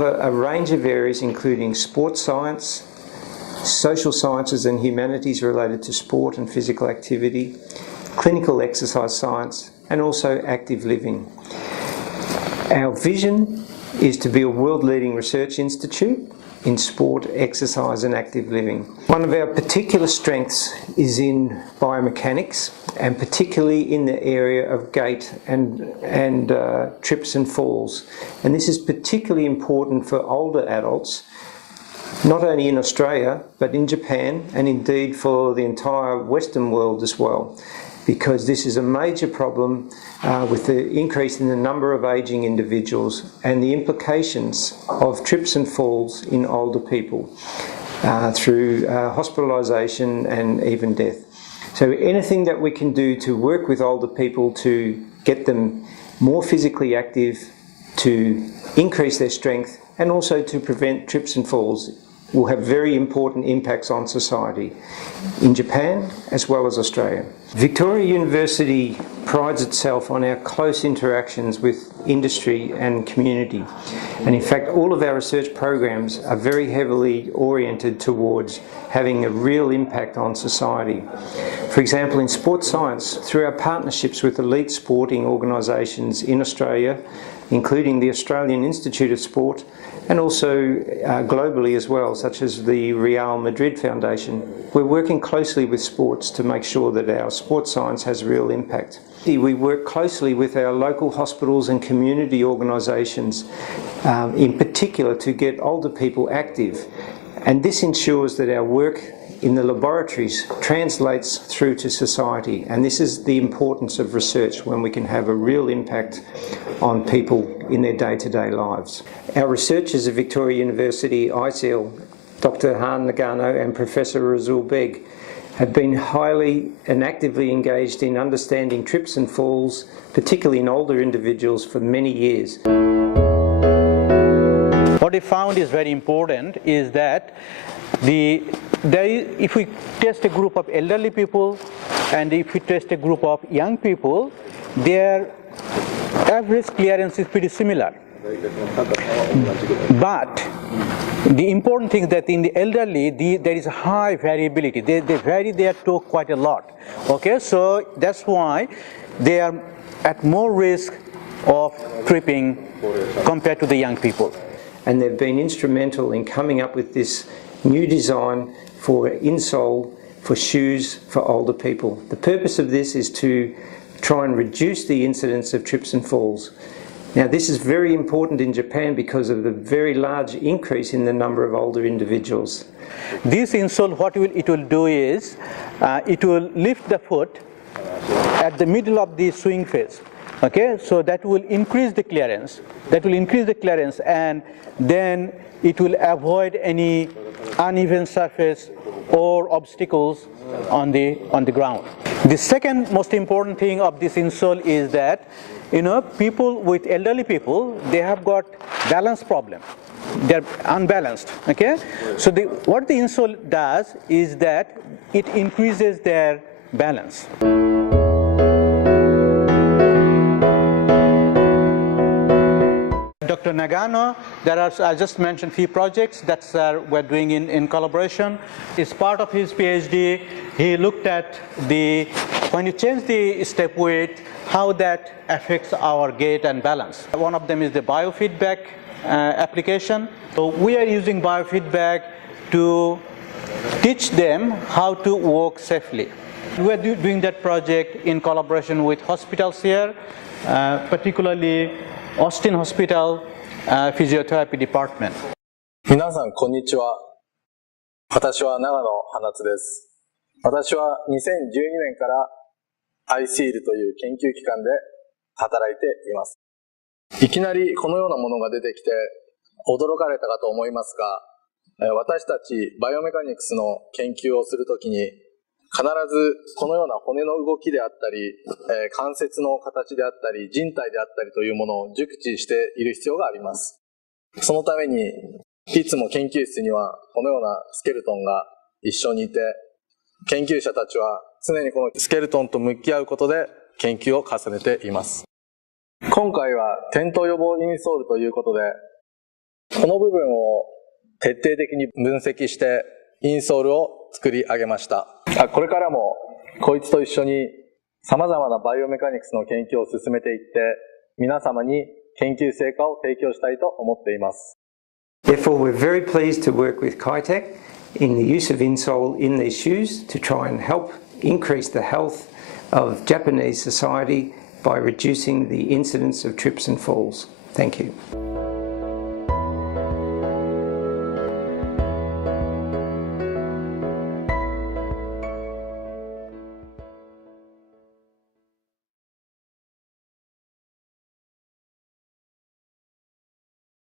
cover a range of areas including sports science, social sciences and humanities related to sport and physical activity, clinical exercise science, and also active living. Our vision is to be a world-leading research institute in sport, exercise and active living. One of our particular strengths is in biomechanics, and particularly in the area of gait and trips and falls. And this is particularly important for older adults, not only in Australia, but in Japan, and indeed for the entire Western world as well, because this is a major problem with the increase in the number of ageing individuals and the implications of trips and falls in older people through hospitalisation and even death. So anything that we can do to work with older people to get them more physically active, to increase their strength, and also to prevent trips and falls will have very important impacts on society in Japan as well as Australia. Victoria University prides itself on our close interactions with industry and community, and in fact all of our research programs are very heavily oriented towards having a real impact on society. For example, in sports science, through our partnerships with elite sporting organisations in Australia, including the Australian Institute of Sport, and also globally as well, such as the Real Madrid Foundation. We're working closely with sports to make sure that our sports science has real impact. We work closely with our local hospitals and community organisations, in particular to get older people active. And this ensures that our work in the laboratories translates through to society, and this is the importance of research when we can have a real impact on people in their day-to-day lives. Our researchers at Victoria University ISEAL, Dr. Han Nagano and Professor Razul Beg, have been highly and actively engaged in understanding trips and falls, particularly in older individuals, for many years. What we found is very important is that if we test a group of elderly people and if we test a group of young people, their average clearance is pretty similar. But the important thing is that in the elderly, there is high variability. They vary their toe quite a lot. Okay, so that's why they are at more risk of tripping compared to the young people. And they've been instrumental in coming up with this new design for insole for shoes for older people. The purpose of this is to try and reduce the incidence of trips and falls. Now this is very important in Japan because of the very large increase in the number of older individuals. This insole, what it will do is, it will lift the foot at the middle of the swing phase. Okay, so that will increase the clearance. And then it will avoid any uneven surface or obstacles on the ground. The second most important thing of this insole is that, people with elderly people, they have got balance problem. They're unbalanced. Okay, so what the insole does is that it increases their balance. Dr. Nagano, I just mentioned few projects that we're doing in collaboration. As part of his PhD, he looked at when you change the step weight, how that affects our gait and balance. One of them is the biofeedback application. So we are using biofeedback to teach them how to walk safely. We are doing that project in collaboration with hospitals here, particularly Austin Hospital Physiotherapy Department. 皆さんこんにちは。私は長野花津です。私は2012年から ISEAL という研究機関で働いています。いきなりこのようなものが出てきて驚かれたかと思いますが、私たちバイオメカニクスの研究をするときに必ずこのような骨の動きであったり、関節の形であったり、人体であったりというものを熟知している必要があります。そのために、いつも研究室にはこのようなスケルトンが一緒にいて、研究者たちは常にこのスケルトンと向き合うことで研究を重ねています。今回は転倒予防インソールということで、この部分を徹底的に分析してインソールを作り上げました。これからもこいつと一緒にさまざまなバイオメカニクスの研究を進めていって皆様に研究成果を提供したいと思っています。Therefore, we're very pleased to work with Kitec in the use of insole in these shoes to try and help increase the health of Japanese society by reducing the incidence of trips and falls. Thank you.